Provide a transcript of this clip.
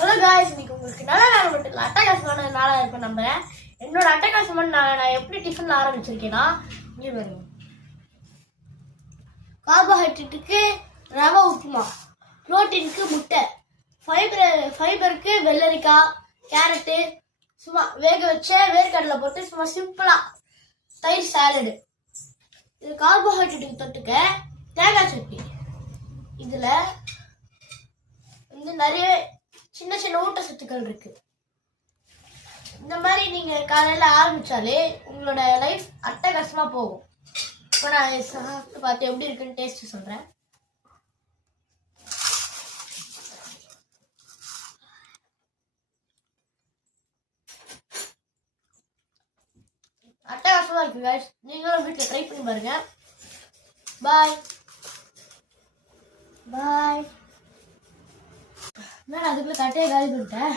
Hello guys, இன்னைக்கு உங்களுக்கு நல்ல நாள் மட்டும் இல்லை, அட்டகாசமான நாளாக இருக்கும் நம்புறேன். என்னோட அட்டகாசமான நான் எப்படி டிஃபன் ஆரம்பிச்சிருக்கேன்னா, இங்கே பாருங்க. கார்போஹைட்ரேட்டுக்கு ரவை உப்புமா, புரோட்டீனுக்கு முட்டை, ஃபைபருக்கு வெள்ளரிக்காய், கேரட்டு, சும்மா வேக வச்ச வேர்க்கடலை போட்டு சும்மா சிம்பிளாக தயிர் சாலடு. இது கார்போஹைட்ரேட்டுக்கு தொட்டுக்க தேங்காய் சட்னி. இதில் வந்து நிறைய சின்ன சின்ன ஊட்டச்சத்துக்கள் இருக்கு. இந்த மாதிரி நீங்க காலையில ஆரம்பிச்சாலே உங்களோட லைஃப் அட்டகாசமா போகும். இப்போ நான் சாப்பிட்டு பார்த்து எப்படி இருக்குன்னு டேஸ்ட் சொல்றேன். அட்டகாசமா இருக்கு guys. நீங்களும் வீட்டில் ட்ரை பண்ணி பாருங்க. பாய் பாய். நான் அதுக்குள்ள கட்டையை காலி பண்ணிட்டேன்.